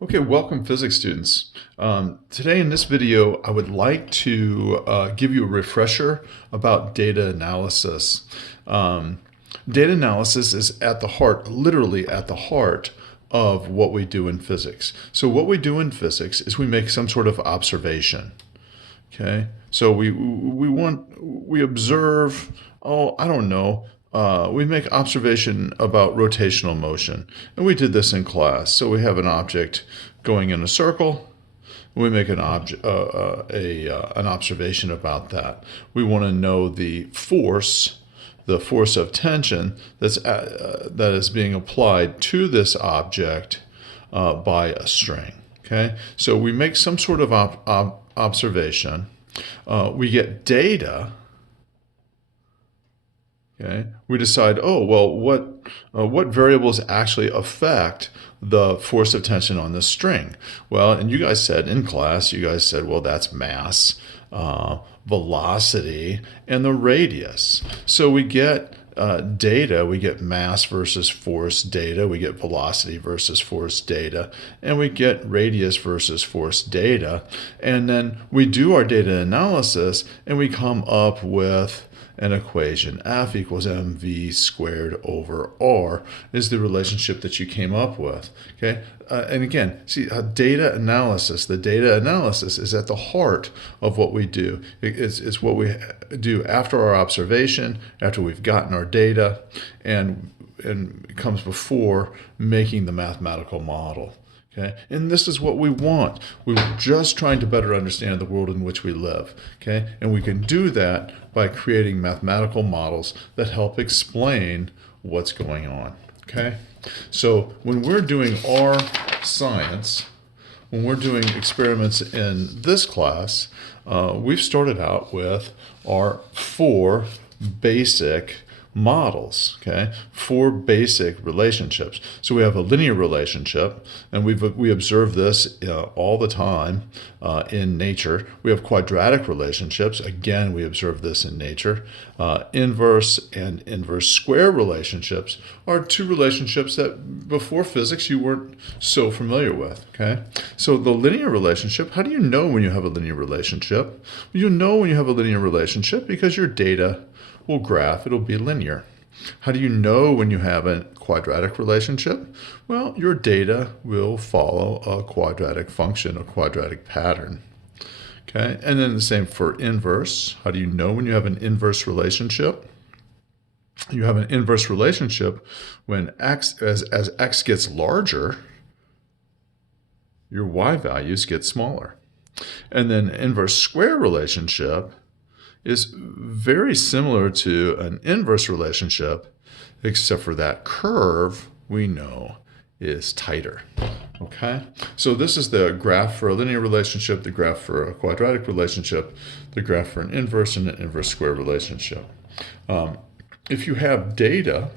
Okay, welcome physics students. Today in this video, I would like to give you a refresher about data analysis. Data analysis is at the heart, literally at the heart of what we do in physics. So what we do in physics is we make some sort of observation. Okay, so we observe. Oh, I don't know. We make observation about rotational motion, and we did this in class. So we have an object going in a circle. We make an observation about that. We want to know the force of tension that is being applied to this object by a string. Okay, so we make some sort of observation. We get data. Okay, we decide, oh well, what variables actually affect the force of tension on this string? Well, and you guys said in class, well, that's mass, velocity, and the radius. So we get data, we get mass versus force data, we get velocity versus force data, and we get radius versus force data. And then we do our data analysis and we come up with an equation. F equals mv squared over r is the relationship that you came up with. Okay, and again, see, data analysis. The data analysis is at the heart of what we do. It's what we do after our observation, after we've gotten our data, and it comes before making the mathematical model. Okay? And this is what we want. We're just trying to better understand the world in which we live. Okay? And we can do that by creating mathematical models that help explain what's going on. Okay? So when we're doing our science, when we're doing experiments in this class, we've started out with our four basic models, okay? Four basic relationships. So we have a linear relationship, and we observe this all the time in nature. We have quadratic relationships. Again, we observe this in nature. Inverse and inverse square relationships are two relationships that before physics you weren't so familiar with, okay? So the linear relationship, how do you know when you have a linear relationship? You know when you have a linear relationship because your data will graph, it'll be linear. How do you know when you have a quadratic relationship? Well, your data will follow a quadratic function, a quadratic pattern. Okay, and then the same for inverse. How do you know when you have an inverse relationship? You have an inverse relationship when x, as x gets larger, your y values get smaller. And then inverse square relationship is very similar to an inverse relationship, except for that curve we know is tighter. Okay, so this is the graph for a linear relationship, the graph for a quadratic relationship, the graph for an inverse and an inverse square relationship. If you have data,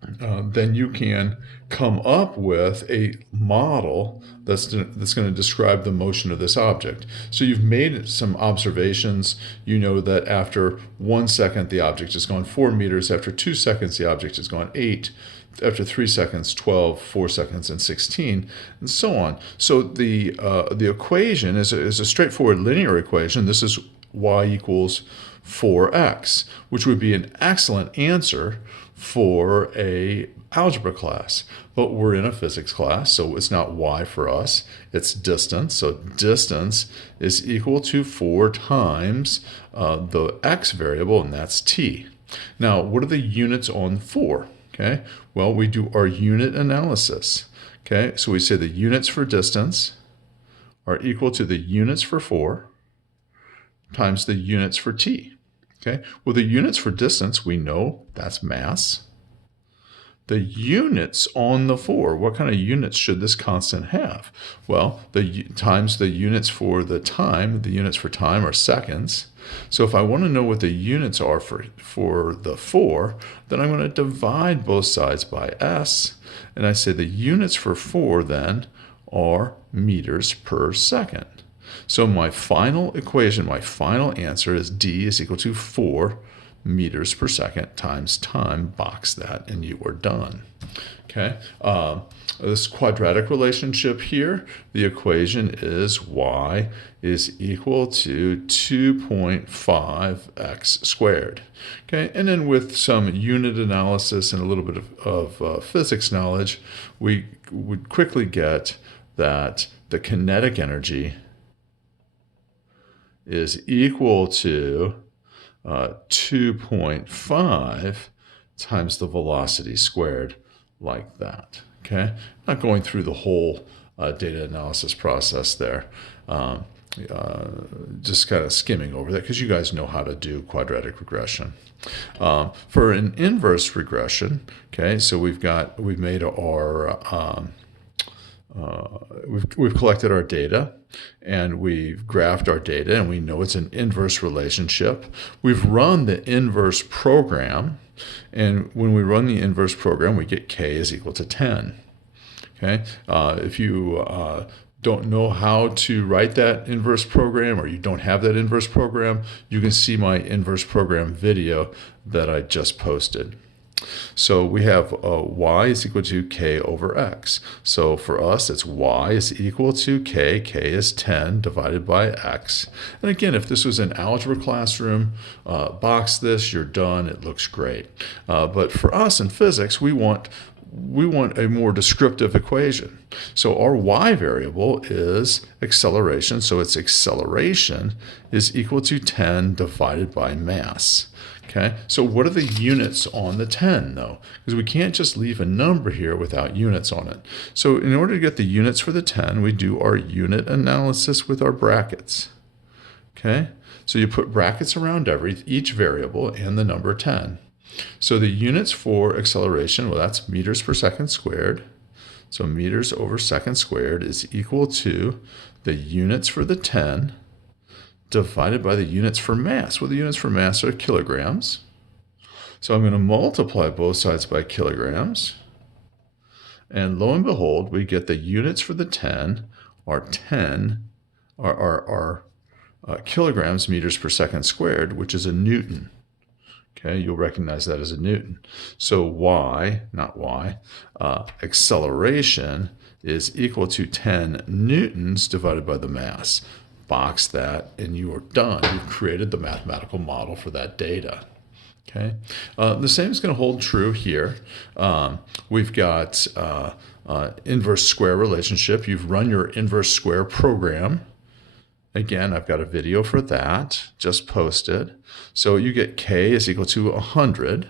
then you can come up with a model that's going to describe the motion of this object. So you've made some observations. You know that after 1 second, the object has gone 4 meters. After 2 seconds, the object has gone 8. After 3 seconds, 12, 4 seconds, and 16, and so on. So the equation is a straightforward linear equation. This is y equals 4x, which would be an excellent answer for a algebra class. But we're in a physics class, so it's not y for us, it's distance. So distance is equal to 4 times the x variable, and that's t. Now, what are the units on 4? Okay, well, we do our unit analysis. Okay, so we say the units for distance are equal to the units for 4 times the units for t. Okay, well, the units for distance, we know that's mass. The units on the 4, what kind of units should this constant have? Well, times the units for the units for time are seconds. So if I want to know what the units are for the 4, then I'm going to divide both sides by s, and I say the units for 4 then are meters per second. So my final equation, my final answer is d is equal to 4 meters per second times time, box that, and you are done. Okay, this quadratic relationship here, the equation is y is equal to 2.5x squared. Okay, and then with some unit analysis and a little bit of physics knowledge, we would quickly get that the kinetic energy is equal to 2.5 times the velocity squared, like that. Okay, not going through the whole data analysis process there. Just kind of skimming over that because you guys know how to do quadratic regression. For an inverse regression, okay, so we've made our we've collected our data and we've graphed our data and we know it's an inverse relationship. We've run the inverse program, and when we run the inverse program, we get k is equal to 10. Okay, if you don't know how to write that inverse program, or you don't have that inverse program, you can see my inverse program video that I just posted. So we have y is equal to k over x. So for us, it's y is equal to k. K is 10 divided by x. And again, if this was an algebra classroom, box this, you're done. It looks great. But for us in physics, we want a more descriptive equation. So our y variable is acceleration. So its acceleration is equal to 10 divided by mass. Okay, so what are the units on the 10 though? Because we can't just leave a number here without units on it. So in order to get the units for the 10, we do our unit analysis with our brackets. Okay, so you put brackets around each variable and the number 10. So the units for acceleration, well, that's meters per second squared. So meters over second squared is equal to the units for the 10 divided by the units for mass. Well, the units for mass are kilograms. So I'm going to multiply both sides by kilograms. And lo and behold, we get the units for the 10 are kilograms meters per second squared, which is a Newton. Okay, you'll recognize that as a Newton. So acceleration is equal to 10 newtons divided by the mass. Box that, and you are done. You've created the mathematical model for that data. Okay, the same is going to hold true here. We've got inverse square relationship. You've run your inverse square program. Again, I've got a video for that just posted. So you get k is equal to 100.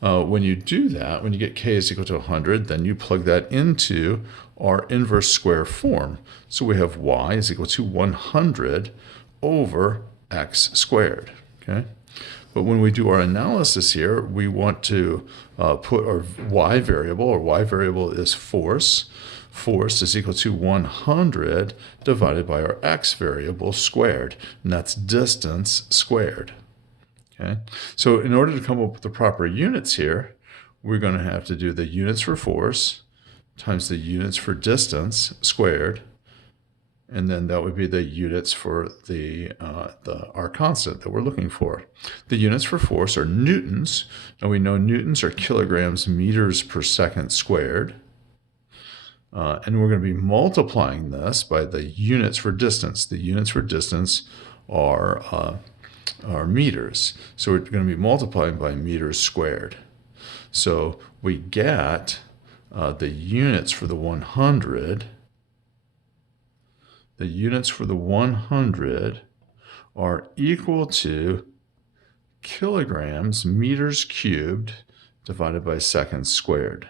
When you do that, when you get k is equal to 100, then you plug that into our inverse square form. So we have y is equal to 100 over x squared. Okay, but when we do our analysis here, we want to put our y variable. Our y variable is force. Force is equal to 100 divided by our x variable squared, and that's distance squared. Okay, so in order to come up with the proper units here, we're going to have to do the units for force times the units for distance squared, and then that would be the units for our constant that we're looking for. The units for force are newtons. Now we know newtons are kilograms meters per second squared. And we're going to be multiplying this by the units for distance. The units for distance are meters. So we're going to be multiplying by meters squared. So we get the units for the 100. The units for the 100 are equal to kilograms meters cubed divided by seconds squared.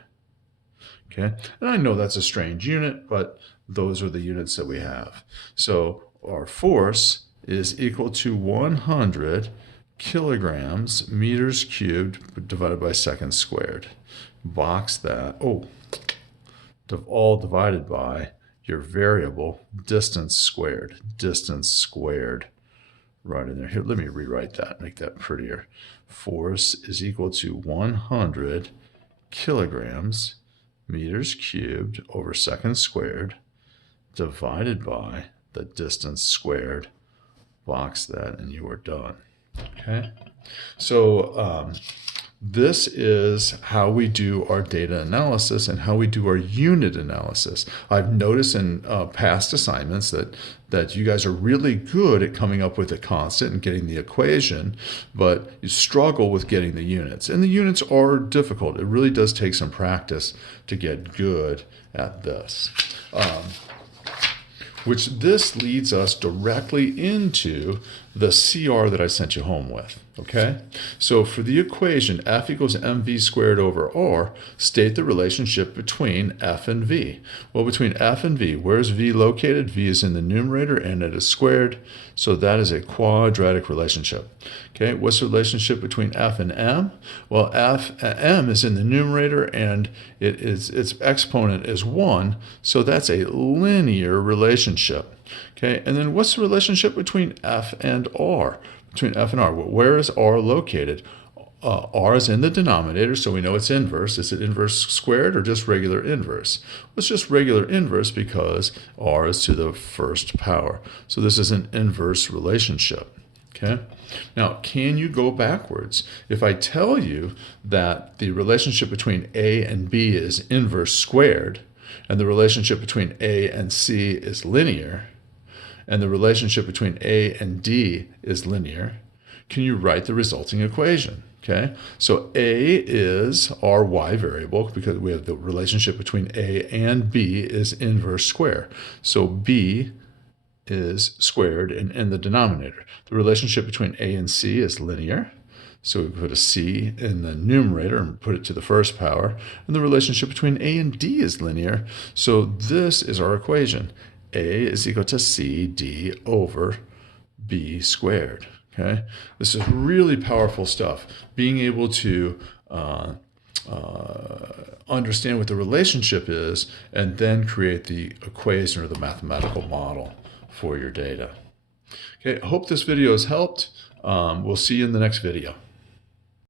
Okay, and I know that's a strange unit, but those are the units that we have. So our force is equal to 100 kilograms meters cubed divided by seconds squared. Box that, all divided by your variable distance squared. Distance squared right in there. Here, let me rewrite that, make that prettier. Force is equal to 100 kilograms meters cubed over seconds squared divided by the distance squared. Box that and you are done. Okay, So this is how we do our data analysis and how we do our unit analysis. I've noticed in past assignments that you guys are really good at coming up with a constant and getting the equation, but you struggle with getting the units. And the units are difficult. It really does take some practice to get good at this. Which this leads us directly into the CR that I sent you home with, okay? So for the equation f equals mv squared over r, state the relationship between f and v. Well, between f and v, where's v located? V is in the numerator and it is squared, so that is a quadratic relationship. Okay, what's the relationship between f and m? Well, m is in the numerator and its exponent is 1, so that's a linear relationship. Okay, and then what's the relationship between f and r? Between f and r, well, where is r located? R is in the denominator, so we know it's inverse. Is it inverse squared or just regular inverse? Well, it's just regular inverse because r is to the first power. So this is an inverse relationship. Okay. Now, can you go backwards? If I tell you that the relationship between a and b is inverse squared, and the relationship between a and c is linear, and the relationship between a and d is linear, can you write the resulting equation? Okay, so a is our y variable because we have the relationship between a and b is inverse square. So b is squared in the denominator. The relationship between a and c is linear. So we put a c in the numerator and put it to the first power. And the relationship between a and d is linear. So this is our equation. A is equal to cd over b squared. Okay, this is really powerful stuff. Being able to understand what the relationship is and then create the equation or the mathematical model for your data. Okay, I hope this video has helped. We'll see you in the next video.